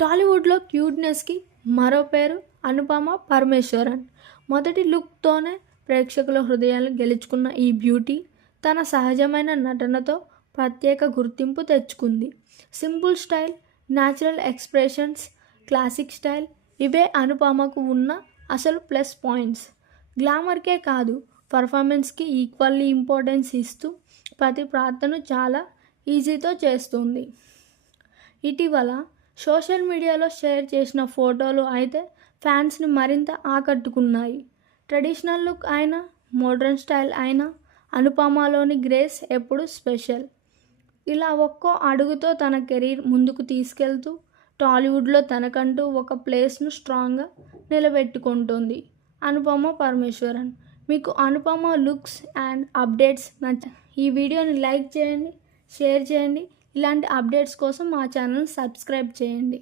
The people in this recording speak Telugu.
టాలీవుడ్లో క్యూట్నెస్కి మరో పేరు అనుపమ పరమేశ్వరన్. మొదటి లుక్తోనే ప్రేక్షకుల హృదయాలను గెలుచుకున్న ఈ బ్యూటీ తన సహజమైన నటనతో ప్రత్యేక గుర్తింపు తెచ్చుకుంది. Simple style, natural expressions, classic style ఇవే అనుపమకు ఉన్న అసలు ప్లస్ పాయింట్స్. గ్లామర్కే కాదు, పర్ఫార్మెన్స్కి ఈక్వల్లీ ఇంపార్టెన్స్ ఇస్తూ ప్రతి పాత్రను చాలా ఈజీతో చేస్తుంది. ఇటీవల సోషల్ మీడియాలో షేర్ చేసిన ఫోటోలు అయితే ఫ్యాన్స్ని మరింత ఆకట్టుకున్నాయి. ట్రెడిషనల్ లుక్ అయినా, మోడ్రన్ స్టైల్ అయినా అనుపమలోని గ్రేస్ ఎప్పుడూ స్పెషల్. ఇలా ఒక్కో అడుగుతో తన కెరీర్ ముందుకు తీసుకెళ్తూ టాలీవుడ్లో తనకంటూ ఒక ప్లేస్ను స్ట్రాంగ్గా నిలబెట్టుకుంటోంది అనుపమ పరమేశ్వరన్. మీకు అనుపమ లుక్స్ అండ్ అప్డేట్స్ ఈ వీడియోని లైక్ చేయండి, షేర్ చేయండి. ఇలాంటి అప్డేట్స్ కోసం మా ఛానల్ సబ్స్క్రైబ్ చేయండి.